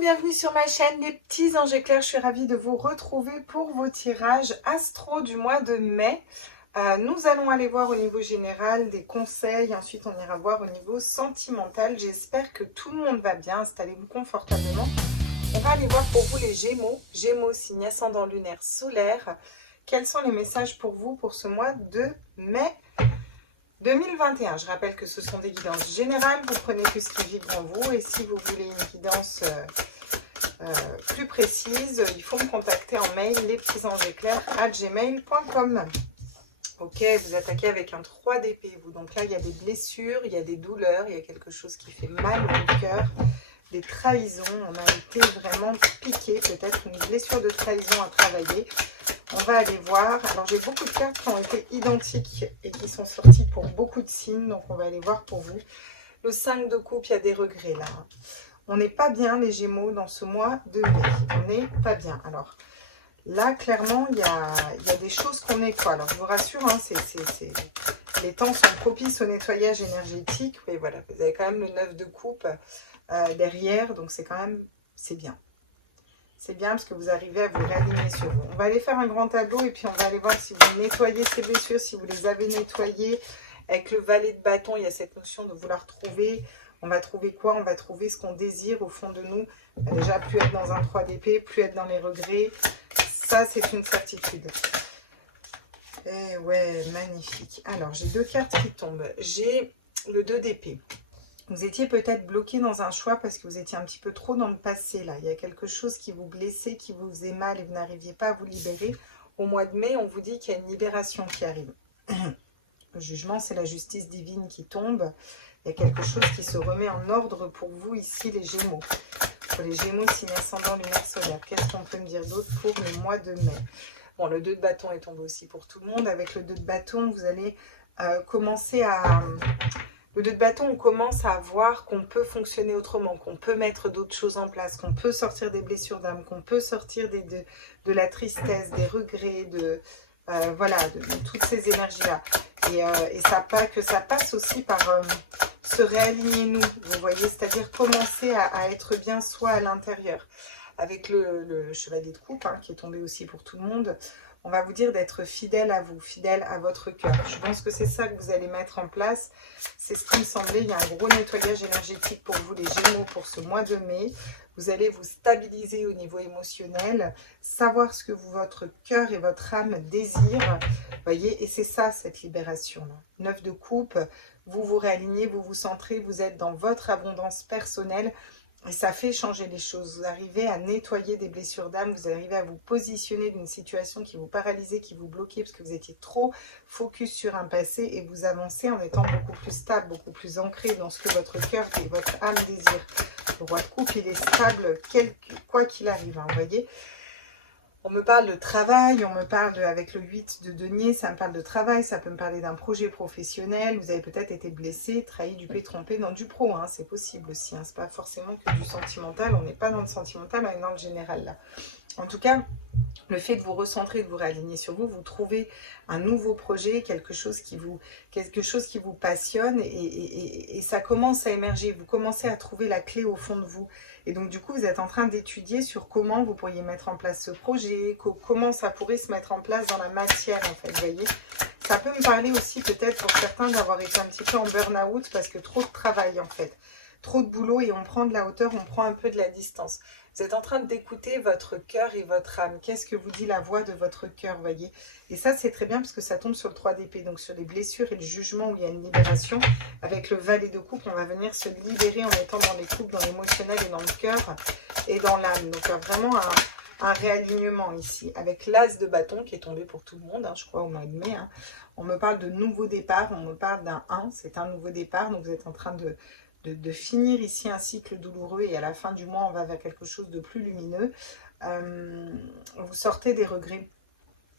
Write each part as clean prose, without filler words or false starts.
bienvenue sur ma chaîne les petits anges éclairs. Je suis ravie de vous retrouver pour vos tirages astro du mois de mai. Nous allons aller voir au niveau général des conseils, ensuite on ira voir au niveau sentimental. J'espère que tout le monde va bien, installez-vous confortablement. On va aller voir pour vous les Gémeaux, signe ascendant lunaire solaire. Quels sont les messages pour vous pour ce mois de mai 2021. Je rappelle que ce sont des guidances générales, vous prenez que ce qui vibre en vous et si vous voulez une guidance plus précise, il faut me contacter en mail lespetitsangeséclairs@gmail.com. Ok, vous attaquez avec un 3 d'épée, vous. Donc là, il y a des blessures, il y a des douleurs, il y a quelque chose qui fait mal au cœur, des trahisons. On a été vraiment piqué, peut-être une blessure de trahison à travailler. On va aller voir. Alors, j'ai beaucoup de cartes qui ont été identiques et qui sont sorties pour beaucoup de signes. Donc, on va aller voir pour vous. Le 5 de coupe, il y a des regrets là. On n'est pas bien, les Gémeaux, dans ce mois de mai. On n'est pas bien. Alors, là, clairement, il y a des choses qu'on est quoi. Alors, je vous rassure, hein, les temps sont propices au nettoyage énergétique. Oui, voilà, vous avez quand même le 9 de coupe derrière. Donc, c'est quand même, c'est bien. C'est bien parce que vous arrivez à vous réaligner sur vous. On va aller faire un grand tableau et puis on va aller voir si vous nettoyez ces blessures, si vous les avez nettoyées. Avec le valet de bâton, il y a cette notion de vouloir trouver. On va trouver quoi? On va trouver ce qu'on désire au fond de nous. Déjà, plus être dans un 3 d'épée, plus être dans les regrets. Ça, c'est une certitude. Et ouais, magnifique. Alors, j'ai deux cartes qui tombent. J'ai le 2 d'épée. Vous étiez peut-être bloqué dans un choix parce que vous étiez un petit peu trop dans le passé, là. Il y a quelque chose qui vous blessait, qui vous faisait mal et vous n'arriviez pas à vous libérer. Au mois de mai, on vous dit qu'il y a une libération qui arrive. Le jugement, c'est la justice divine qui tombe. Il y a quelque chose qui se remet en ordre pour vous ici, les Gémeaux. Pour les Gémeaux, signe ascendant lunaire solaire. Qu'est-ce qu'on peut me dire d'autre pour le mois de mai? Bon, le 2 de bâton est tombé aussi pour tout le monde. Avec le 2 de bâton, vous allez commencer à... Le 2 de bâton, on commence à voir qu'on peut fonctionner autrement, qu'on peut mettre d'autres choses en place, qu'on peut sortir des blessures d'âme, qu'on peut sortir de la tristesse, des regrets, voilà, de toutes ces énergies-là. Et ça passe aussi par se réaligner nous, vous voyez, c'est-à-dire commencer à être bien soi à l'intérieur. Avec le chevalier de coupe, hein, qui est tombé aussi pour tout le monde, on va vous dire d'être fidèle à vous, fidèle à votre cœur. Je pense que c'est ça que vous allez mettre en place. C'est ce qui me semblait. Il y a un gros nettoyage énergétique pour vous, les Gémeaux, pour ce mois de mai. Vous allez vous stabiliser au niveau émotionnel, savoir ce que votre cœur et votre âme désirent. Voyez, et c'est ça, cette libération-là. 9 de coupe, vous vous réalignez, vous vous centrez, vous êtes dans votre abondance personnelle. Et ça fait changer les choses. Vous arrivez à nettoyer des blessures d'âme, vous arrivez à vous positionner d'une situation qui vous paralysait, qui vous bloquait, parce que vous étiez trop focus sur un passé, et vous avancez en étant beaucoup plus stable, beaucoup plus ancré dans ce que votre cœur et votre âme désirent. Le roi de coupe, il est stable, quoi qu'il arrive, hein, vous voyez. On me parle de travail, on me parle avec le 8 de denier, ça me parle de travail, ça peut me parler d'un projet professionnel. Vous avez peut-être été blessé, trahi, dupé, trompé dans du pro, hein, c'est possible aussi. Hein, c'est pas forcément que du sentimental, on n'est pas dans le sentimental, mais dans le général là. En tout cas, le fait de vous recentrer, de vous réaligner sur vous, vous trouvez un nouveau projet, quelque chose qui vous passionne et ça commence à émerger. Vous commencez à trouver la clé au fond de vous. Et donc, du coup, vous êtes en train d'étudier sur comment vous pourriez mettre en place ce projet, comment ça pourrait se mettre en place dans la matière, en fait, vous voyez. Ça peut me parler aussi, peut-être, pour certains, d'avoir été un petit peu en burn-out parce que trop de travail, en fait. Trop de boulot et on prend de la hauteur, on prend un peu de la distance. Vous êtes en train d'écouter votre cœur et votre âme. Qu'est-ce que vous dit la voix de votre cœur, vous voyez? Et ça, c'est très bien parce que ça tombe sur le 3 d'épée, donc sur les blessures et le jugement où il y a une libération. Avec le valet de coupe, on va venir se libérer en étant dans les coupes, dans l'émotionnel et dans le cœur et dans l'âme. Donc, il y a vraiment un réalignement ici. Avec l'as de bâton qui est tombé pour tout le monde, hein, je crois, au mois de mai. Hein. On me parle de nouveau départ, on me parle d'un 1, c'est un nouveau départ. Donc, vous êtes en train de finir ici un cycle douloureux et à la fin du mois, on va vers quelque chose de plus lumineux. Vous sortez des regrets.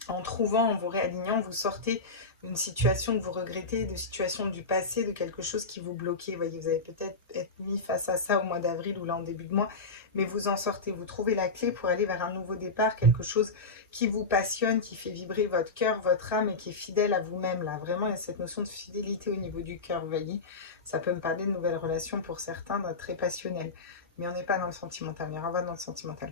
En trouvant, en vous réalignant, vous sortez d'une situation que vous regrettez, de situation du passé, de quelque chose qui vous bloquait. Vous voyez, vous allez peut-être être mis face à ça au mois d'avril ou là en début de mois, mais vous en sortez. Vous trouvez la clé pour aller vers un nouveau départ, quelque chose qui vous passionne, qui fait vibrer votre cœur, votre âme et qui est fidèle à vous-même. Là, vraiment, il y a cette notion de fidélité au niveau du cœur, vous voyez. Ça peut me parler de nouvelles relations pour certains, très passionnelles. Mais on n'est pas dans le sentimental, mais on va dans le sentimental.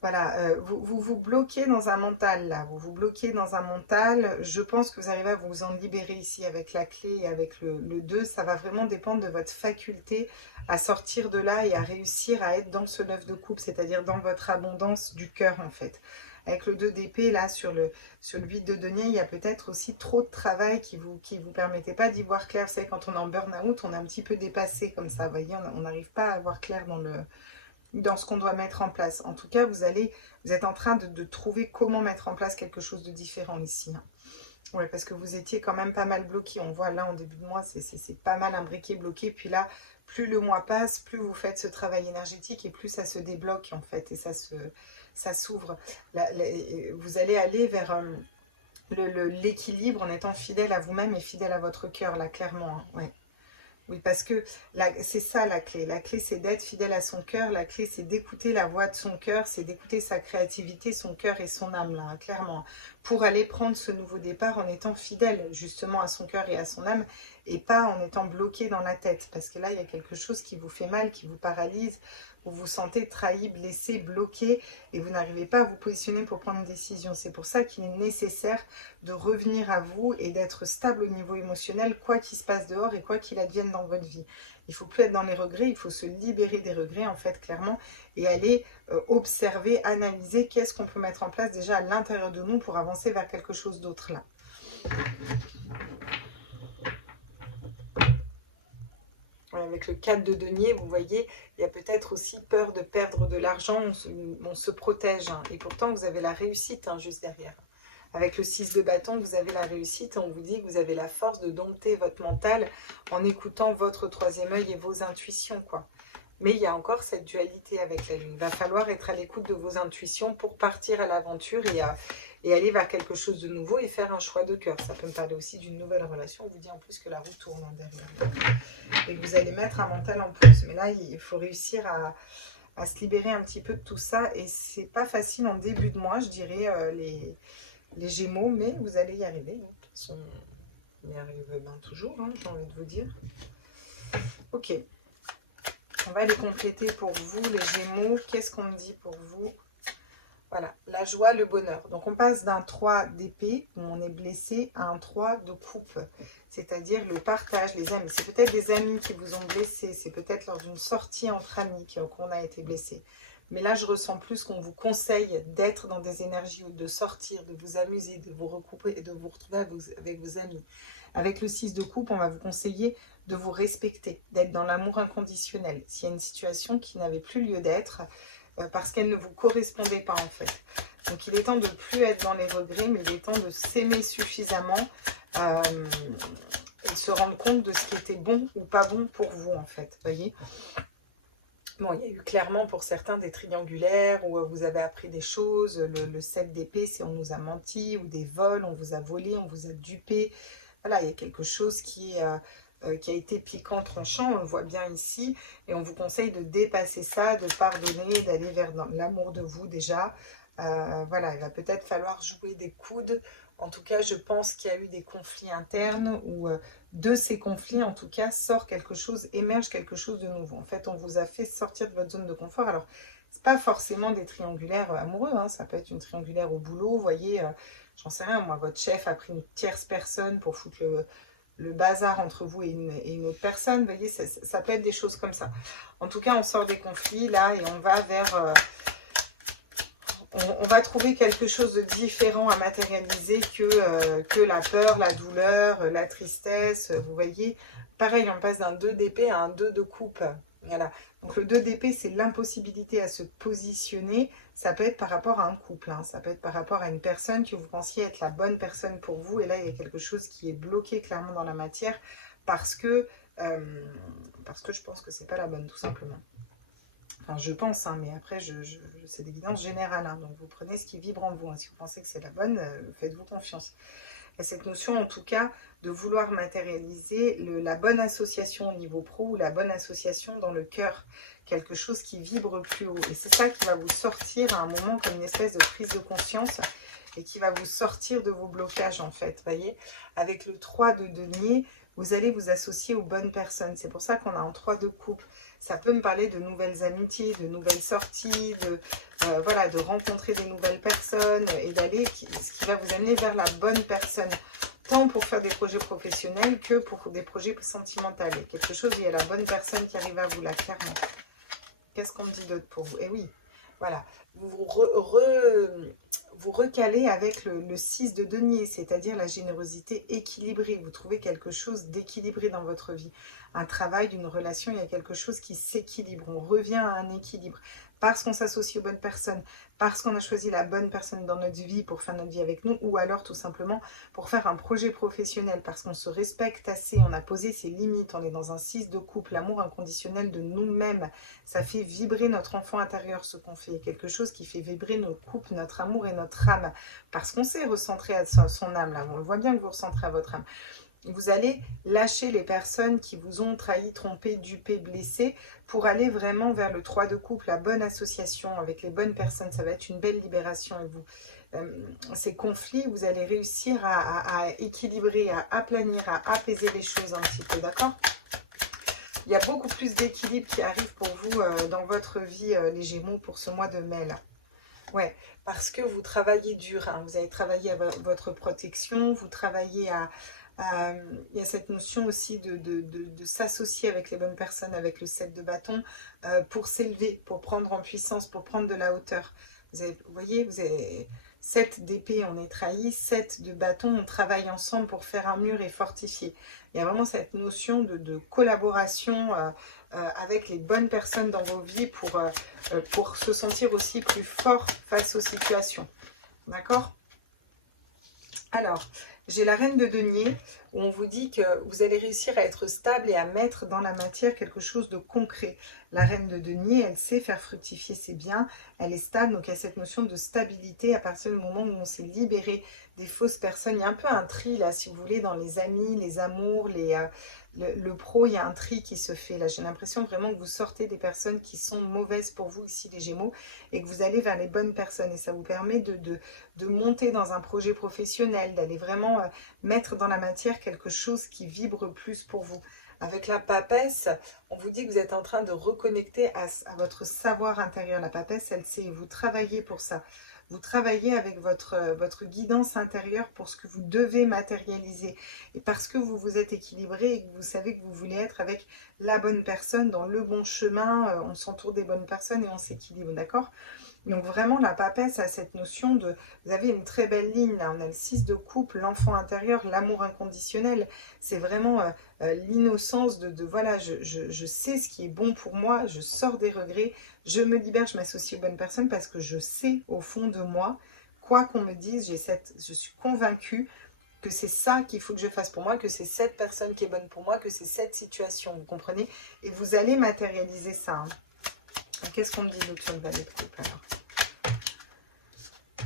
Voilà, vous bloquez dans un mental là, vous vous bloquez dans un mental. Je pense que vous arrivez à vous en libérer ici avec la clé et avec le 2. Ça va vraiment dépendre de votre faculté à sortir de là et à réussir à être dans ce 9 de coupe, c'est-à-dire dans votre abondance du cœur en fait. Avec le 2 d'épée là sur le 8 de denier, il y a peut-être aussi trop de travail qui vous permettait pas d'y voir clair. Vous savez, quand on est en burn-out, on est un petit peu dépassé comme ça, vous voyez, on n'arrive pas à voir clair dans ce qu'on doit mettre en place. En tout cas, vous êtes en train de trouver comment mettre en place quelque chose de différent ici. Hein. Ouais, parce que vous étiez quand même pas mal bloqué. On voit là, en début de mois, c'est pas mal imbriqué, bloqué. Puis là, plus le mois passe, plus vous faites ce travail énergétique et plus ça se débloque, en fait. Et ça s'ouvre. Vous allez aller vers l'équilibre en étant fidèle à vous-même et fidèle à votre cœur, là, clairement. Hein. Ouais. Oui, parce que c'est ça la clé. La clé, c'est d'être fidèle à son cœur. La clé, c'est d'écouter la voix de son cœur. C'est d'écouter sa créativité, son cœur et son âme, là, hein, clairement. Pour aller prendre ce nouveau départ en étant fidèle, justement, à son cœur et à son âme. Et pas en étant bloqué dans la tête. Parce que là, il y a quelque chose qui vous fait mal, qui vous paralyse. Vous vous sentez trahi, blessé, bloqué. Et vous n'arrivez pas à vous positionner pour prendre une décision. C'est pour ça qu'il est nécessaire de revenir à vous et d'être stable au niveau émotionnel, quoi qu'il se passe dehors et quoi qu'il advienne dans votre vie. Il ne faut plus être dans les regrets, il faut se libérer des regrets, en fait, clairement, et aller observer, analyser qu'est-ce qu'on peut mettre en place déjà à l'intérieur de nous pour avancer vers quelque chose d'autre, là. Avec le 4 de denier, vous voyez, il y a peut-être aussi peur de perdre de l'argent, on se protège, hein, et pourtant vous avez la réussite hein, juste derrière. Avec le 6 de bâton, vous avez la réussite, on vous dit que vous avez la force de dompter votre mental en écoutant votre troisième œil et vos intuitions, quoi. Mais il y a encore cette dualité avec la lune. Il va falloir être à l'écoute de vos intuitions pour partir à l'aventure et aller vers quelque chose de nouveau et faire un choix de cœur. Ça peut me parler aussi d'une nouvelle relation. On vous dit en plus que la roue tourne derrière. Et que vous allez mettre un mental en plus. Mais là, il faut réussir à se libérer un petit peu de tout ça. Et c'est pas facile en début de mois, je dirais, les Gémeaux, mais vous allez y arriver. De toute façon, on y arrive toujours, hein, j'ai envie de vous dire. Ok. On va les compléter pour vous, les Gémeaux. Qu'est-ce qu'on me dit pour vous? Voilà, la joie, le bonheur. Donc, on passe d'un 3 d'épée, où on est blessé, à un 3 de coupe. C'est-à-dire le partage, les amis. C'est peut-être des amis qui vous ont blessé. C'est peut-être lors d'une sortie entre amis qu'on a été blessé. Mais là, je ressens plus qu'on vous conseille d'être dans des énergies, de sortir, de vous amuser, de vous recouper et de vous retrouver avec vos amis. Avec le 6 de coupe, on va vous conseiller de vous respecter, d'être dans l'amour inconditionnel. S'il y a une situation qui n'avait plus lieu d'être, parce qu'elle ne vous correspondait pas en fait. Donc il est temps de ne plus être dans les regrets, mais il est temps de s'aimer suffisamment et de se rendre compte de ce qui était bon ou pas bon pour vous en fait, voyez. Bon, il y a eu clairement pour certains des triangulaires où vous avez appris des choses. Le 7 d'épée, c'est on nous a menti, ou des vols, on vous a volé, on vous a dupé. Voilà, il y a quelque chose qui a été piquant, tranchant, on le voit bien ici. Et on vous conseille de dépasser ça, de pardonner, d'aller vers l'amour de vous déjà. Voilà, il va peut-être falloir jouer des coudes. En tout cas, je pense qu'il y a eu des conflits internes où de ces conflits, en tout cas, sort quelque chose, émerge quelque chose de nouveau. En fait, on vous a fait sortir de votre zone de confort. Alors, c'est pas forcément des triangulaires amoureux, hein. Ça peut être une triangulaire au boulot. Vous voyez, j'en sais rien, moi, votre chef a pris une tierce personne pour foutre le bazar entre vous et une autre personne. Vous voyez, ça peut être des choses comme ça. En tout cas, on sort des conflits là et on va vers... on va trouver quelque chose de différent à matérialiser que la peur, la douleur, la tristesse. Vous voyez, pareil, on passe d'un 2 d'épée à un 2 de coupe. Voilà. Donc le 2 d'épée, c'est l'impossibilité à se positionner. Ça peut être par rapport à un couple, hein. Ça peut être par rapport à une personne que vous pensiez être la bonne personne pour vous. Et là, il y a quelque chose qui est bloqué clairement dans la matière parce que je pense que c'est pas la bonne, tout simplement. Enfin, je pense, hein, mais après, c'est d'évidence générale. Hein, donc, vous prenez ce qui vibre en vous. Hein. Si vous pensez que c'est la bonne, faites-vous confiance. Il y a cette notion en tout cas de vouloir matérialiser la bonne association au niveau pro ou la bonne association dans le cœur, quelque chose qui vibre plus haut. Et c'est ça qui va vous sortir à un moment comme une espèce de prise de conscience et qui va vous sortir de vos blocages en fait, voyez. Avec le 3 de denier, vous allez vous associer aux bonnes personnes. C'est pour ça qu'on a un 3 de coupe. Ça peut me parler de nouvelles amitiés, de nouvelles sorties, voilà, de rencontrer des nouvelles personnes et d'aller, ce qui va vous amener vers la bonne personne. Tant pour faire des projets professionnels que pour des projets sentimentaux. Quelque chose, il y a la bonne personne qui arrive à vous, là, clairement. Qu'est-ce qu'on me dit d'autre pour vous? Eh oui, voilà. Vous recalez avec le 6 de denier, c'est-à-dire la générosité équilibrée. Vous trouvez quelque chose d'équilibré dans votre vie. Un travail, d'une relation, il y a quelque chose qui s'équilibre. On revient à un équilibre. Parce qu'on s'associe aux bonnes personnes, parce qu'on a choisi la bonne personne dans notre vie pour faire notre vie avec nous, ou alors tout simplement pour faire un projet professionnel, parce qu'on se respecte assez, on a posé ses limites, on est dans un 6 de coupe, l'amour inconditionnel de nous-mêmes. Ça fait vibrer notre enfant intérieur, ce qu'on fait. Quelque chose qui fait vibrer nos couples, notre amour et notre âme, parce qu'on s'est recentré à son âme, là. On voit bien que vous recentrez à votre âme. Vous allez lâcher les personnes qui vous ont trahi, trompé, dupé, blessé pour aller vraiment vers le 3 de coupe, la bonne association avec les bonnes personnes. Ça va être une belle libération. Et vous, ces conflits, vous allez réussir à équilibrer, à aplanir, à apaiser les choses un petit peu, d'accord? Il y a beaucoup plus d'équilibre qui arrive pour vous dans votre vie, les Gémeaux, pour ce mois de mai, là. Ouais, parce que vous travaillez dur, hein. Vous avez travaillé à votre protection, vous travaillez il y a cette notion aussi de s'associer avec les bonnes personnes, avec le 7 de bâton, pour s'élever, pour prendre en puissance, pour prendre de la hauteur. Vous voyez, vous avez 7 d'épée, on est trahi, 7 de bâton, on travaille ensemble pour faire un mur et fortifier. Il y a vraiment cette notion de collaboration avec les bonnes personnes dans vos vies pour se sentir aussi plus fort face aux situations. D'accord ? Alors, j'ai la reine de denier où on vous dit que vous allez réussir à être stable et à mettre dans la matière quelque chose de concret. La reine de denier, elle sait faire fructifier ses biens, elle est stable, donc il y a cette notion de stabilité à partir du moment où on s'est libéré des fausses personnes. Il y a un peu un tri là, si vous voulez, dans les amis, les amours, le pro, il y a un tri qui se fait là. J'ai l'impression vraiment que vous sortez des personnes qui sont mauvaises pour vous ici, les Gémeaux, et que vous allez vers les bonnes personnes. Et ça vous permet de monter dans un projet professionnel, d'aller vraiment mettre dans la matière quelque chose qui vibre plus pour vous. Avec la papesse, on vous dit que vous êtes en train de reconnecter à votre savoir intérieur. La papesse, elle sait, vous travaillez pour ça. Vous travaillez avec votre guidance intérieure pour ce que vous devez matérialiser. Et parce que vous vous êtes équilibré et que vous savez que vous voulez être avec la bonne personne, dans le bon chemin, on s'entoure des bonnes personnes et on s'équilibre, d'accord ? Donc vraiment, la papesse a cette notion de... Vous avez une très belle ligne, là. On a le 6 de coupe, l'enfant intérieur, l'amour inconditionnel. C'est vraiment l'innocence voilà, je sais ce qui est bon pour moi, je sors des regrets, je me libère, je m'associe aux bonnes personnes parce que je sais au fond de moi, quoi qu'on me dise, je suis convaincue que c'est ça qu'il faut que je fasse pour moi, que c'est cette personne qui est bonne pour moi, que c'est cette situation, vous comprenez? Et vous allez matérialiser ça, hein. Qu'est-ce qu'on me dit d'autre sur le valet de coupe alors?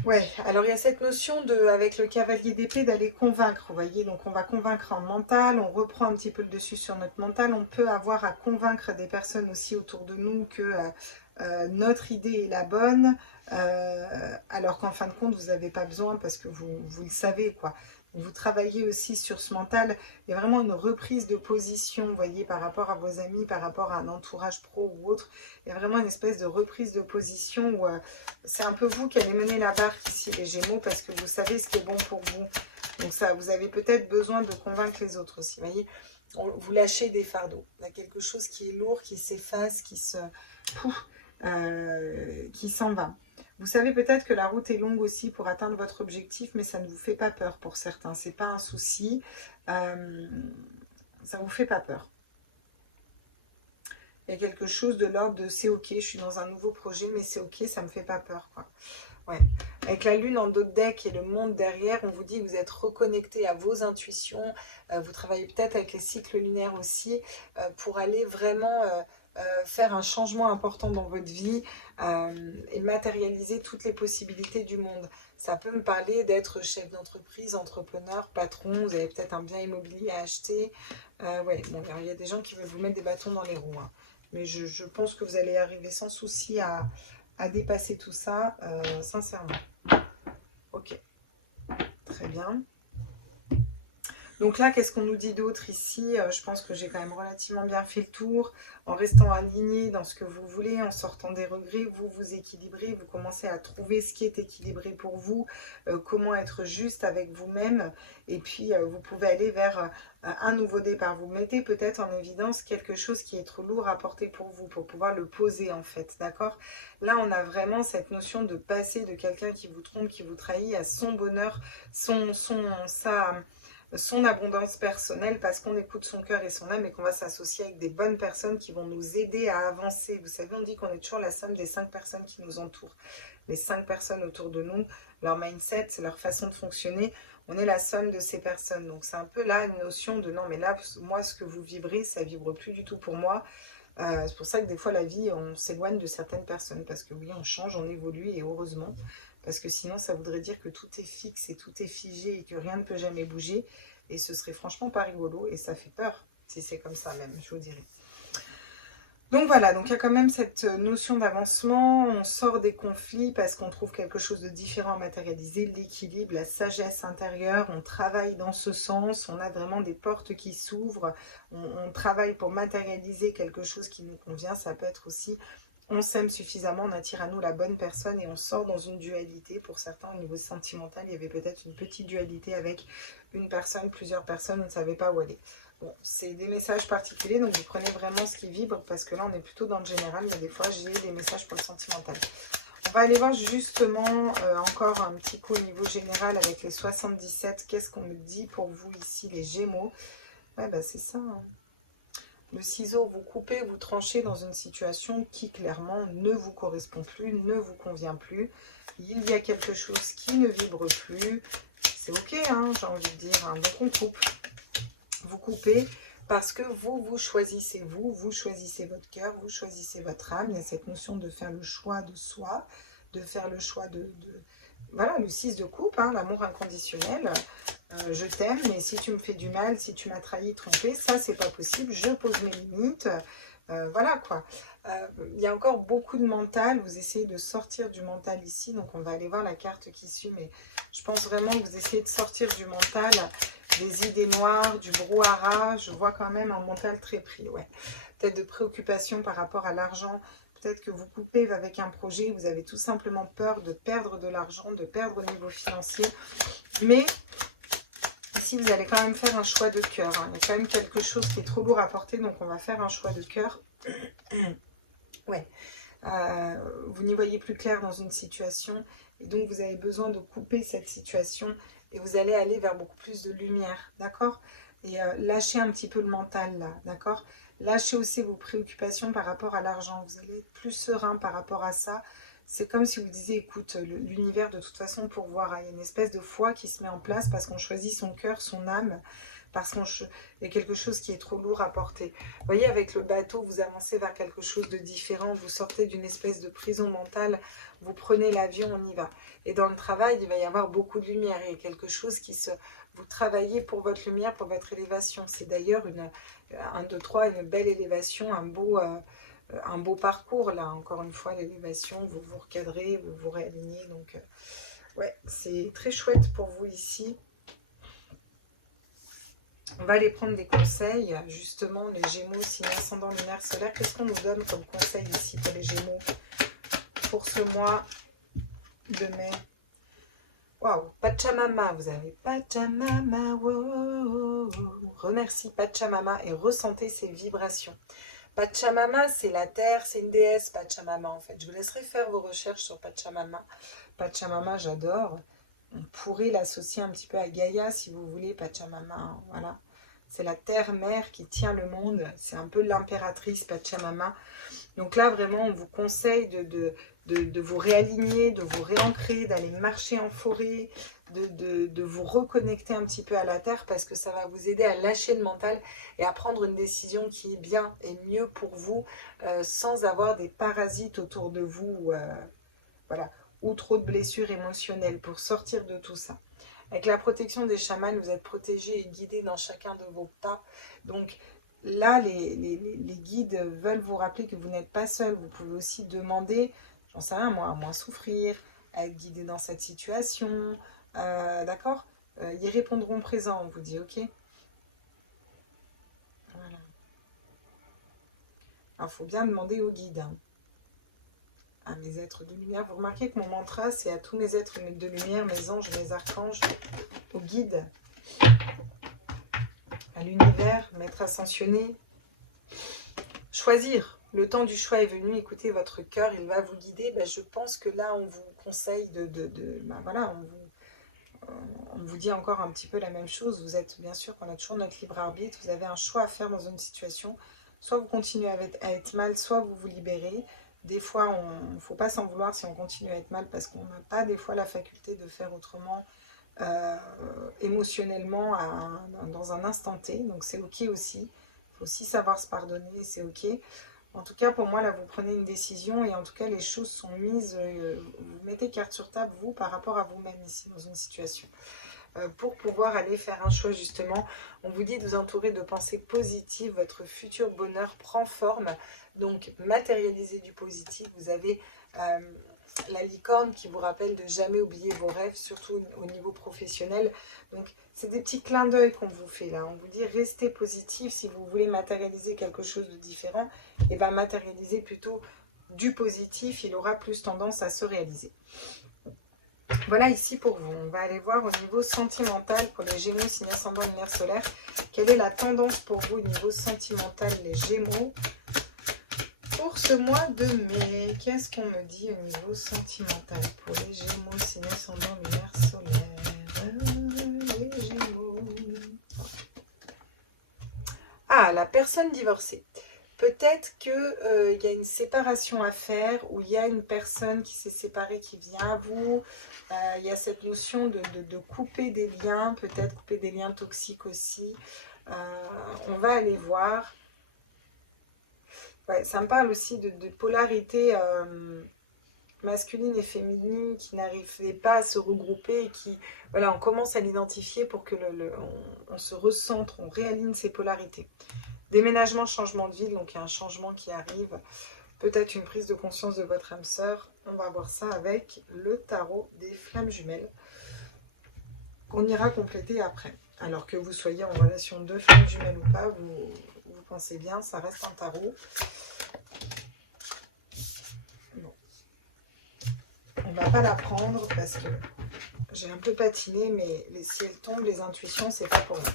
Ouais, alors il y a cette notion avec le cavalier d'épée d'aller convaincre, vous voyez, donc on va convaincre en mental, on reprend un petit peu le dessus sur notre mental, on peut avoir à convaincre des personnes aussi autour de nous que notre idée est la bonne, alors qu'en fin de compte vous n'avez pas besoin parce que vous le savez quoi. Vous travaillez aussi sur ce mental, il y a vraiment une reprise de position, vous voyez, par rapport à vos amis, par rapport à un entourage pro ou autre. Il y a vraiment une espèce de reprise de position où c'est un peu vous qui allez mener la barque ici, les Gémeaux, parce que vous savez ce qui est bon pour vous. Donc ça, vous avez peut-être besoin de convaincre les autres aussi, vous voyez. Vous lâchez des fardeaux. Il y a quelque chose qui est lourd, qui s'efface, qui s'en va. Vous savez peut-être que la route est longue aussi pour atteindre votre objectif, mais ça ne vous fait pas peur pour certains. C'est pas un souci. Ça ne vous fait pas peur. Il y a quelque chose de l'ordre de c'est ok, je suis dans un nouveau projet, mais c'est ok, ça ne me fait pas peur, quoi. Ouais. Avec la lune en dos de deck et le monde derrière, on vous dit que vous êtes reconnecté à vos intuitions. Vous travaillez peut-être avec les cycles lunaires aussi pour aller vraiment faire un changement important dans votre vie et matérialiser toutes les possibilités du monde. Ça peut me parler d'être chef d'entreprise, entrepreneur, patron, vous avez peut-être un bien immobilier à acheter. Ouais, bon, il y a des gens qui veulent vous mettre des bâtons dans les roues, hein. Mais je pense que vous allez arriver sans souci à dépasser tout ça, sincèrement. Ok, très bien. Donc là, qu'est-ce qu'on nous dit d'autre ici? Je pense que j'ai quand même relativement bien fait le tour. En restant aligné dans ce que vous voulez, en sortant des regrets, vous vous équilibrez, vous commencez à trouver ce qui est équilibré pour vous, comment être juste avec vous-même. Et puis, vous pouvez aller vers un nouveau départ. Vous mettez peut-être en évidence quelque chose qui est trop lourd à porter pour vous, pour pouvoir le poser en fait, d'accord? Là, on a vraiment cette notion de passer de quelqu'un qui vous trompe, qui vous trahit, à son bonheur, son abondance personnelle parce qu'on écoute son cœur et son âme et qu'on va s'associer avec des bonnes personnes qui vont nous aider à avancer. Vous savez, on dit qu'on est toujours la somme des 5 personnes qui nous entourent. Les 5 personnes autour de nous, leur mindset, leur façon de fonctionner, on est la somme de ces personnes. Donc c'est un peu là une notion de non mais là, moi ce que vous vibrez, ça vibre plus du tout pour moi. C'est pour ça que des fois la vie, on s'éloigne de certaines personnes parce que oui, on change, on évolue et heureusement. Parce que sinon, ça voudrait dire que tout est fixe et tout est figé et que rien ne peut jamais bouger. Et ce serait franchement pas rigolo et ça fait peur, si c'est comme ça même, je vous dirais. Donc voilà, donc il y a quand même cette notion d'avancement, on sort des conflits parce qu'on trouve quelque chose de différent à matérialiser, l'équilibre, la sagesse intérieure, on travaille dans ce sens, on a vraiment des portes qui s'ouvrent, on travaille pour matérialiser quelque chose qui nous convient, ça peut être aussi on s'aime suffisamment, on attire à nous la bonne personne et on sort dans une dualité. Pour certains, au niveau sentimental, il y avait peut-être une petite dualité avec une personne, plusieurs personnes, on ne savait pas où aller. Bon, c'est des messages particuliers, donc vous prenez vraiment ce qui vibre, parce que là, on est plutôt dans le général, mais des fois, j'ai des messages pour le sentimental. On va aller voir justement encore un petit coup au niveau général avec les 77. Qu'est-ce qu'on me dit pour vous ici, les Gémeaux? Ouais, bah c'est ça, hein. Le ciseau, vous coupez, vous tranchez dans une situation qui clairement ne vous correspond plus, ne vous convient plus. Il y a quelque chose qui ne vibre plus. C'est ok, hein, j'ai envie de dire, hein. Donc on coupe. Vous coupez parce que vous choisissez vous choisissez votre cœur, vous choisissez votre âme. Il y a cette notion de faire le choix de soi, de faire le choix voilà, le 6 de coupe, hein, l'amour inconditionnel. Je t'aime, mais si tu me fais du mal, si tu m'as trahi, trompé, ça, c'est pas possible. Je pose mes limites. Voilà, quoi. Il y a encore beaucoup de mental. Vous essayez de sortir du mental ici. Donc, on va aller voir la carte qui suit. Mais je pense vraiment que vous essayez de sortir du mental, des idées noires, du brouhaha. Je vois quand même un mental très pris, ouais. Peut-être de préoccupation par rapport à l'argent. Peut-être que vous coupez avec un projet, vous avez tout simplement peur de perdre de l'argent, de perdre au niveau financier. Mais ici, vous allez quand même faire un choix de cœur, hein. Il y a quand même quelque chose qui est trop lourd à porter, donc on va faire un choix de cœur. Ouais. Vous n'y voyez plus clair dans une situation, et donc vous avez besoin de couper cette situation, et vous allez aller vers beaucoup plus de lumière, d'accord? Et lâchez un petit peu le mental, là, d'accord? Lâchez aussi vos préoccupations par rapport à l'argent. Vous allez être plus serein par rapport à ça. C'est comme si vous disiez, écoute, l'univers de toute façon pourvoira. Il y a une espèce de foi qui se met en place parce qu'on choisit son cœur, son âme, parce qu'il y a quelque chose qui est trop lourd à porter. Vous voyez, avec le bateau, vous avancez vers quelque chose de différent, vous sortez d'une espèce de prison mentale, vous prenez l'avion, on y va. Et dans le travail, il va y avoir beaucoup de lumière, il y a quelque chose qui se... Vous travaillez pour votre lumière, pour votre élévation. C'est d'ailleurs un, deux, trois, une belle élévation, un beau parcours, là, encore une fois, l'élévation, vous vous recadrez, vous vous réalignez, donc, ouais, c'est très chouette pour vous ici. On va aller prendre des conseils, justement, les Gémeaux, signe ascendant lunaire solaire. Qu'est-ce qu'on nous donne comme conseil ici pour les Gémeaux pour ce mois de mai? Waouh, Pachamama, vous avez Pachamama, wow. Remercie Pachamama et ressentez ces vibrations. Pachamama, c'est la terre, c'est une déesse, Pachamama, en fait. Je vous laisserai faire vos recherches sur Pachamama. Pachamama, j'adore. On pourrait l'associer un petit peu à Gaïa, si vous voulez, Pachamama, hein, voilà. c'est la terre-mère qui tient le monde. C'est un peu l'impératrice Pachamama. Donc là, vraiment, on vous conseille de vous réaligner, de vous réancrer, d'aller marcher en forêt, de vous reconnecter un petit peu à la terre parce que ça va vous aider à lâcher le mental et à prendre une décision qui est bien et mieux pour vous sans avoir des parasites autour de vous, voilà, ou trop de blessures émotionnelles pour sortir de tout ça. Avec la protection des chamans, vous êtes protégé et guidé dans chacun de vos pas. Donc là, les guides veulent vous rappeler que vous n'êtes pas seul. Vous pouvez aussi demander, j'en sais rien moi, à moins souffrir, à être guidé dans cette situation. D'accord, ils répondront présent, on vous dit, ok. Voilà. Alors, il faut bien demander aux guides, hein, à mes êtres de lumière. Vous remarquez que mon mantra, c'est à tous mes êtres de lumière, mes anges, mes archanges, aux guides, à l'univers, maître ascensionné. Choisir. Le temps du choix est venu. Écoutez votre cœur, il va vous guider. Ben, je pense que là, on vous conseille ben, voilà, on vous dit encore un petit peu la même chose. Vous êtes, bien sûr, qu'on a toujours notre libre arbitre. Vous avez un choix à faire dans une situation. Soit vous continuez à être mal, soit vous vous libérez. Des fois, il ne faut pas s'en vouloir si on continue à être mal parce qu'on n'a pas des fois la faculté de faire autrement émotionnellement dans un instant T. Donc c'est ok aussi. Il faut aussi savoir se pardonner, c'est ok. En tout cas, pour moi, là, vous prenez une décision et en tout cas, les choses sont mises, vous mettez carte sur table, vous, par rapport à vous-même ici, dans une situation. Pour pouvoir aller faire un choix, justement, on vous dit de vous entourer de pensées positives, votre futur bonheur prend forme, donc matérialisez du positif. Vous avez la licorne qui vous rappelle de jamais oublier vos rêves, surtout au niveau professionnel. Donc, c'est des petits clins d'œil qu'on vous fait là. On vous dit, restez positif si vous voulez matérialiser quelque chose de différent. Et bien, matérialiser plutôt du positif, il aura plus tendance à se réaliser. Voilà ici pour vous. On va aller voir au niveau sentimental pour les Gémeaux, signe ascendant, lunaire solaire. Quelle est la tendance pour vous au niveau sentimental, les Gémeaux, pour ce mois de mai? Qu'est-ce qu'on me dit au niveau sentimental pour les Gémeaux, signe ascendant, lunaire solaire? Les Gémeaux. Ah, la personne divorcée. Peut-être qu'il y a une séparation à faire, ou il y a une personne qui s'est séparée qui vient à vous. Il y a cette notion de couper des liens, peut-être couper des liens toxiques aussi. On va aller voir. Ouais, ça me parle aussi de polarité masculine et féminine qui n'arrivaient pas à se regrouper et qui, voilà, on commence à l'identifier pour que on se recentre, on réaligne ces polarités. Déménagement, changement de ville, donc il y a un changement qui arrive. Peut-être une prise de conscience de votre âme sœur. On va voir ça avec le tarot des flammes jumelles, qu'on ira compléter après. Alors que vous soyez en relation de flammes jumelles ou pas, vous pensez bien, ça reste un tarot. Bon. On ne va pas la prendre parce que j'ai un peu patiné, mais si elle tombe, les intuitions, c'est pas pour moi.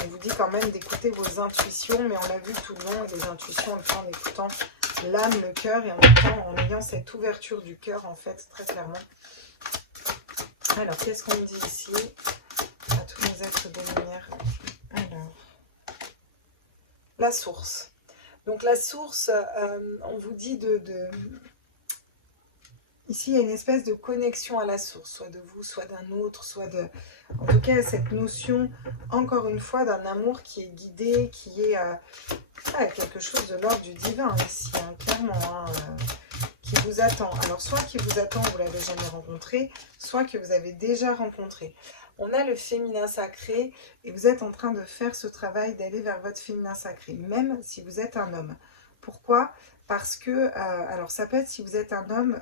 On vous dit quand même d'écouter vos intuitions, mais on l'a vu tout le long, et les intuitions, on le fait en écoutant l'âme, le cœur, et en ayant cette ouverture du cœur, en fait, très clairement. Alors, qu'est-ce qu'on dit ici à tous nos êtres de lumière? Alors, la source. Donc, la source, on vous dit Ici, il y a une espèce de connexion à la source, soit de vous, soit d'un autre, soit de... En tout cas, cette notion, encore une fois, d'un amour qui est guidé, qui est quelque chose de l'ordre du divin ici, hein, clairement, hein, qui vous attend. Alors, soit qui vous attend, vous ne l'avez jamais rencontré, soit que vous avez déjà rencontré. On a le féminin sacré et vous êtes en train de faire ce travail d'aller vers votre féminin sacré, même si vous êtes un homme. Pourquoi ? Parce que, alors ça peut être si vous êtes un homme,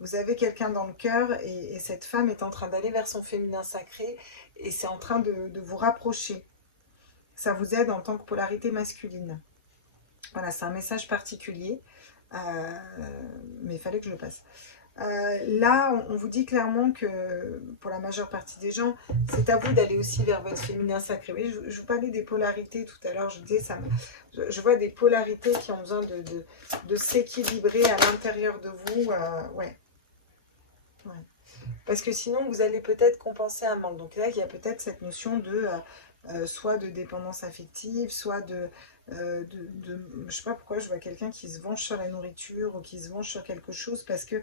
vous avez quelqu'un dans le cœur et cette femme est en train d'aller vers son féminin sacré et c'est en train de vous rapprocher. Ça vous aide en tant que polarité masculine. Voilà, c'est un message particulier, mais il fallait que je le passe. Là, on vous dit clairement que pour la majeure partie des gens, c'est à vous d'aller aussi vers votre féminin sacré. Oui, je vous parlais des polarités tout à l'heure, je disais, je vois des polarités qui ont besoin de s'équilibrer à l'intérieur de vous. Ouais. Parce que sinon, vous allez peut-être compenser un manque. Donc là, il y a peut-être cette notion de soit de dépendance affective, soit je sais pas pourquoi je vois quelqu'un qui se venge sur la nourriture ou qui se venge sur quelque chose parce que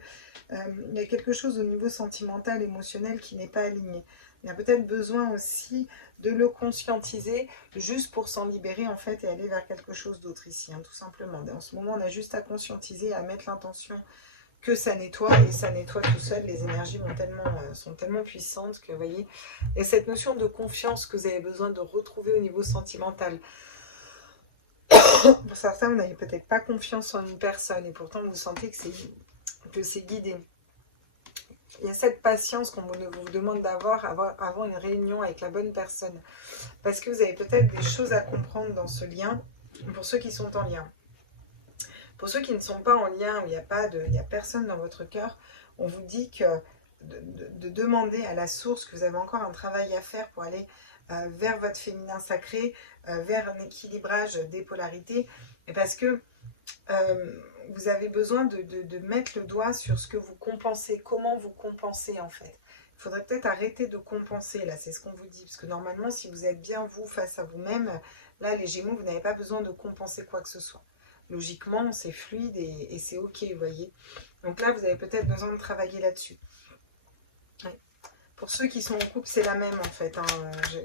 il y a quelque chose au niveau sentimental, émotionnel qui n'est pas aligné. Il y a peut-être besoin aussi de le conscientiser juste pour s'en libérer en fait et aller vers quelque chose d'autre ici, hein, tout simplement. En ce moment, on a juste à conscientiser, à mettre l'intention que ça nettoie et ça nettoie tout seul. Les énergies sont tellement puissantes que, vous voyez, et cette notion de confiance que vous avez besoin de retrouver au niveau sentimental. Pour certains, vous n'avez peut-être pas confiance en une personne et pourtant vous sentez que c'est guidé. Il y a cette patience qu'on vous demande d'avoir avant une réunion avec la bonne personne. Parce que vous avez peut-être des choses à comprendre dans ce lien, pour ceux qui sont en lien. Pour ceux qui ne sont pas en lien, où il n'y a personne dans votre cœur, on vous dit que de demander à la source que vous avez encore un travail à faire pour aller vers votre féminin sacré, vers un équilibrage des polarités, et parce que vous avez besoin de mettre le doigt sur ce que vous compensez, comment vous compensez en fait. Il faudrait peut-être arrêter de compenser, là, c'est ce qu'on vous dit, parce que normalement, si vous êtes bien vous face à vous-même, là, les Gémeaux, vous n'avez pas besoin de compenser quoi que ce soit. Logiquement, c'est fluide et c'est ok, vous voyez. Donc là, vous avez peut-être besoin de travailler là-dessus. Ouais. Pour ceux qui sont en couple, c'est la même en fait. Hein.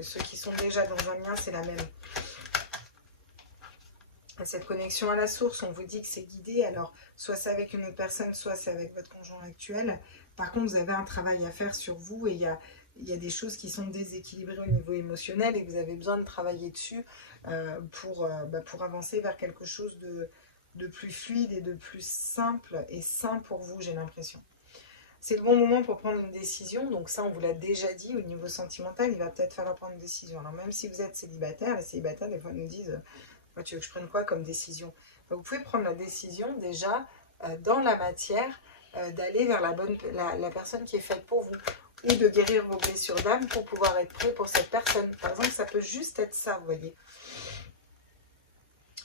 Ceux qui sont déjà dans un lien, c'est la même. Cette connexion à la source, on vous dit que c'est guidé. Alors, soit c'est avec une autre personne, soit c'est avec votre conjoint actuel. Par contre, vous avez un travail à faire sur vous et il y a des choses qui sont déséquilibrées au niveau émotionnel et que vous avez besoin de travailler dessus pour avancer vers quelque chose de plus fluide et de plus simple et sain pour vous, j'ai l'impression. C'est le bon moment pour prendre une décision. Donc ça, on vous l'a déjà dit, au niveau sentimental, il va peut-être falloir prendre une décision. Alors même si vous êtes célibataire, les célibataires, des fois, nous disent « Tu veux que je prenne quoi comme décision ?» Vous pouvez prendre la décision déjà dans la matière d'aller vers la personne qui est faite pour vous ou de guérir vos blessures d'âme pour pouvoir être prêt pour cette personne. Par exemple, ça peut juste être ça, vous voyez.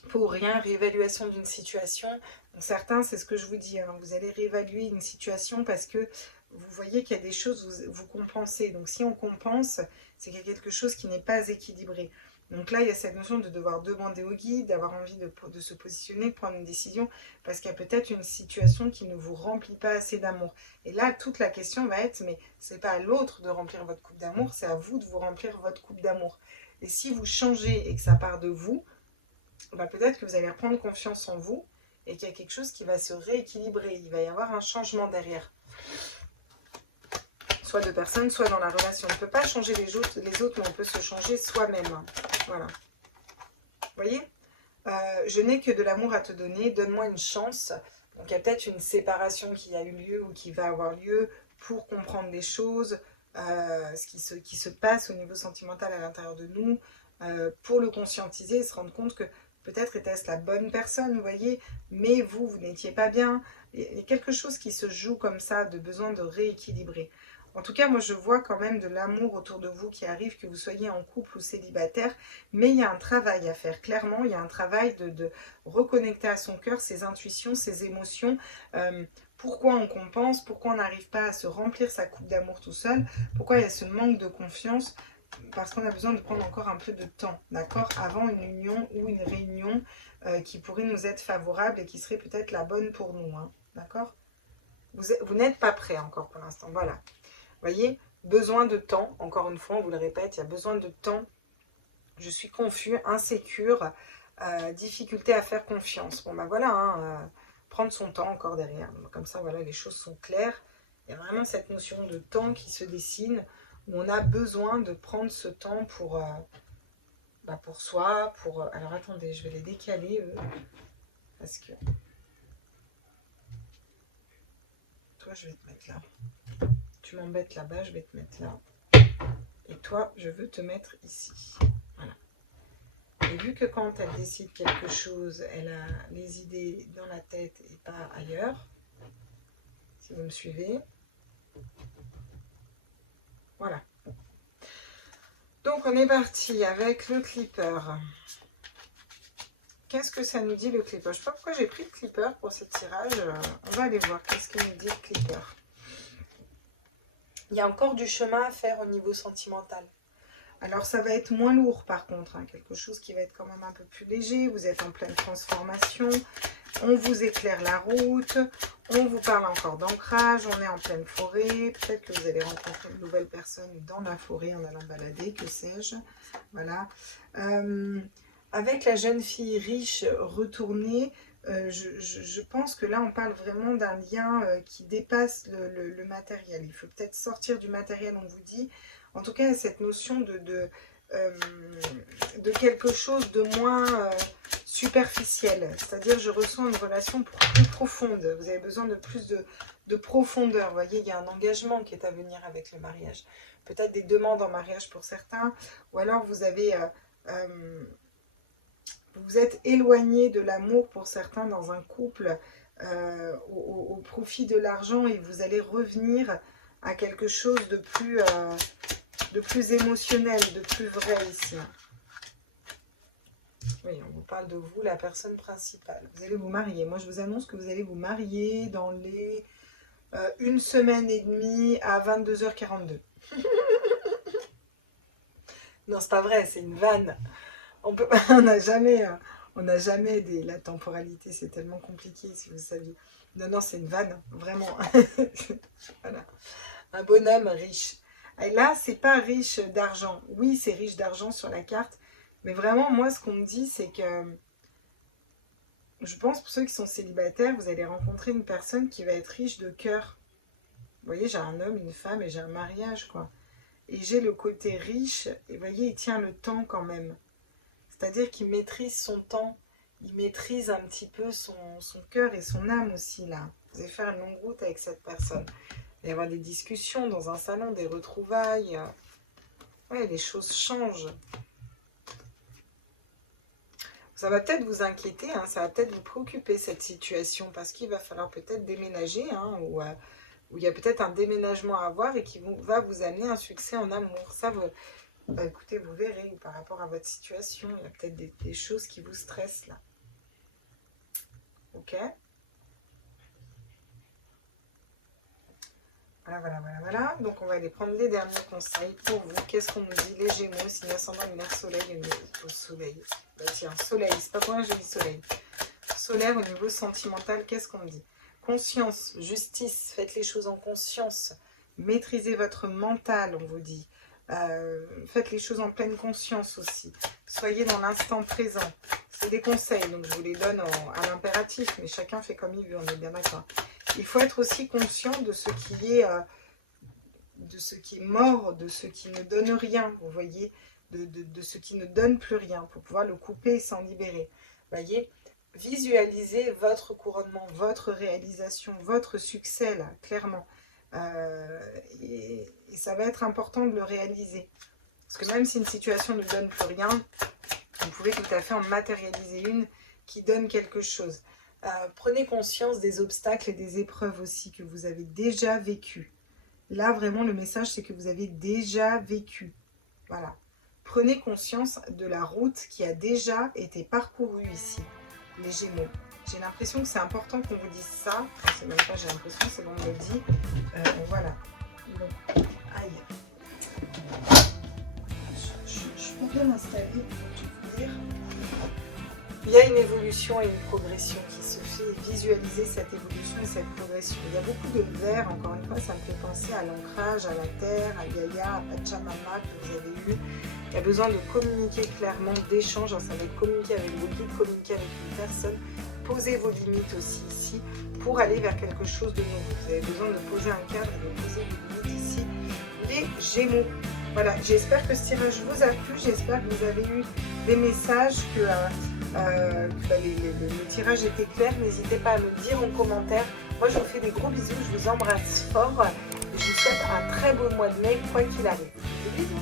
Pour rien, réévaluation d'une situation. Donc, certains, c'est ce que je vous dis, hein, vous allez réévaluer une situation parce que vous voyez qu'il y a des choses, vous compensez. Donc si on compense, c'est qu'il y a quelque chose qui n'est pas équilibré. Donc là, il y a cette notion de devoir demander au guide, d'avoir envie de se positionner, de prendre une décision, parce qu'il y a peut-être une situation qui ne vous remplit pas assez d'amour. Et là, toute la question va être, mais c'est pas à l'autre de remplir votre coupe d'amour, c'est à vous de vous remplir votre coupe d'amour. Et si vous changez et que ça part de vous, bah peut-être que vous allez reprendre confiance en vous et qu'il y a quelque chose qui va se rééquilibrer. Il va y avoir un changement derrière. Soit de personne, soit dans la relation. On ne peut pas changer les autres, mais on peut se changer soi-même. Voilà. Vous voyez, je n'ai que de l'amour à te donner, donne-moi une chance. Donc il y a peut-être une séparation qui a eu lieu ou qui va avoir lieu pour comprendre des choses, ce qui se passe au niveau sentimental à l'intérieur de nous, pour le conscientiser et se rendre compte que peut-être était-ce la bonne personne, vous voyez, mais vous n'étiez pas bien. Il y a quelque chose qui se joue comme ça, de besoin de rééquilibrer. En tout cas, moi, je vois quand même de l'amour autour de vous qui arrive, que vous soyez en couple ou célibataire. Mais il y a un travail à faire, clairement. Il y a un travail de reconnecter à son cœur, ses intuitions, ses émotions. Pourquoi on compense? Pourquoi on n'arrive pas à se remplir sa coupe d'amour tout seul? Pourquoi il y a ce manque de confiance? Parce qu'on a besoin de prendre encore un peu de temps, d'accord? Avant une union ou une réunion qui pourrait nous être favorable et qui serait peut-être la bonne pour nous, hein, d'accord? Vous n'êtes pas prêt encore pour l'instant, voilà. Vous voyez, besoin de temps, encore une fois, on vous le répète, il y a besoin de temps. Je suis confus, insécure, difficulté à faire confiance. Bon, ben voilà, hein, prendre son temps encore derrière. Comme ça, voilà, les choses sont claires. Il y a vraiment cette notion de temps qui se dessine, où on a besoin de prendre ce temps pour soi, Alors, attendez, je vais les décaler, parce que... Toi, je vais te mettre là. Tu m'embêtes là-bas, je vais te mettre là. Et toi, je veux te mettre ici. Voilà. Et vu que quand elle décide quelque chose, elle a les idées dans la tête et pas ailleurs, si vous me suivez. Voilà. Donc, on est parti avec le clipper. Qu'est-ce que ça nous dit, le clipper? Je ne sais pas pourquoi j'ai pris le clipper pour ce tirage. On va aller voir qu'est-ce qu'il nous dit, le clipper. Il y a encore du chemin à faire au niveau sentimental. Alors ça va être moins lourd par contre, hein, quelque chose qui va être quand même un peu plus léger. Vous êtes en pleine transformation, on vous éclaire la route, on vous parle encore d'ancrage, on est en pleine forêt. Peut-être que vous allez rencontrer une nouvelle personne dans la forêt en allant balader, que sais-je. Voilà. Avec la jeune fille riche retournée, je pense que là on parle vraiment d'un lien qui dépasse le matériel. Il faut peut-être sortir du matériel, on vous dit. En tout cas, cette notion de quelque chose de moins superficiel. C'est-à-dire, je ressens une relation plus profonde. Vous avez besoin de plus de profondeur. Vous voyez, il y a un engagement qui est à venir avec le mariage. Peut-être des demandes en mariage pour certains. Ou alors, vous avez... vous êtes éloigné de l'amour pour certains dans un couple au profit de l'argent et vous allez revenir à quelque chose de plus émotionnel, de plus vrai ici. Oui, on vous parle de vous, la personne principale. Vous allez vous marier. Moi, je vous annonce que vous allez vous marier dans les 1 semaine et demie à 22h42. Non, c'est pas vrai, c'est une vanne. On n'a jamais la temporalité, c'est tellement compliqué, si vous saviez. Non, c'est une vanne, vraiment. Voilà. Un bonhomme riche. Et là, c'est pas riche d'argent. Oui, c'est riche d'argent sur la carte. Mais vraiment, moi, ce qu'on me dit, c'est que... Je pense, pour ceux qui sont célibataires, vous allez rencontrer une personne qui va être riche de cœur. Vous voyez, j'ai un homme, une femme et j'ai un mariage, quoi. Et j'ai le côté riche. Et vous voyez, il tient le temps quand même. C'est-à-dire qu'il maîtrise son temps. Il maîtrise un petit peu son cœur et son âme aussi, là. Vous allez faire une longue route avec cette personne. Il va y avoir des discussions dans un salon, des retrouvailles. Ouais, les choses changent. Ça va peut-être vous inquiéter, hein, ça va peut-être vous préoccuper cette situation, parce qu'il va falloir peut-être déménager, hein, ou il y a peut-être un déménagement à avoir et qui va vous amener un succès en amour. Ça, bah, écoutez, vous verrez par rapport à votre situation, il y a peut-être des choses qui vous stressent là. Ok ? Voilà. Donc, on va aller prendre les derniers conseils pour vous. Qu'est-ce qu'on nous dit? Les Gémeaux, signe ascendant, lunaire, soleil au soleil. Bah, tiens, soleil, c'est pas pour rien que j'ai dit soleil. Solaire au niveau sentimental, qu'est-ce qu'on me dit? Conscience, justice, faites les choses en conscience. Maîtrisez votre mental, on vous dit. Faites les choses en pleine conscience aussi. Soyez dans l'instant présent. C'est des conseils, donc je vous les donne à l'impératif, mais chacun fait comme il veut, on est bien d'accord. Il faut être aussi conscient de ce qui est mort, de ce qui ne donne rien, vous voyez, de ce qui ne donne plus rien, pour pouvoir le couper et s'en libérer. Vous voyez, visualisez votre couronnement, votre réalisation, votre succès, là, clairement. Et ça va être important de le réaliser. Parce que même si une situation ne donne plus rien, vous pouvez tout à fait en matérialiser une qui donne quelque chose. Prenez conscience des obstacles et des épreuves aussi que vous avez déjà vécues. Là, vraiment, le message, c'est que vous avez déjà vécu. Voilà. Prenez conscience de la route qui a déjà été parcourue ici, les Gémeaux. J'ai l'impression que c'est important qu'on vous dise ça. Enfin, c'est même pas j'ai l'impression, c'est qu'on me le dit. Voilà. Donc, aïe. Je peux bien m'installer pour tout vous dire. Il y a une évolution et une progression qui se fait. Visualiser cette évolution et cette progression. Il y a beaucoup de vert, encore une fois, ça me fait penser à l'ancrage, à la terre, à Gaïa, à Pachamama que vous avez eu. Il y a besoin de communiquer clairement, d'échanges. Ça va être communiquer avec vos guides, communiquer avec une personne. Posez vos limites aussi ici pour aller vers quelque chose de nouveau. Vous avez besoin de poser un cadre et de poser vos limites ici. Les Gémeaux. Voilà, j'espère que ce tirage vous a plu. J'espère que vous avez eu des messages, que le tirage était clair. N'hésitez pas à me dire en commentaire. Moi, je vous fais des gros bisous. Je vous embrasse fort. Je vous souhaite un très beau mois de mai, quoi qu'il arrive. Des bisous.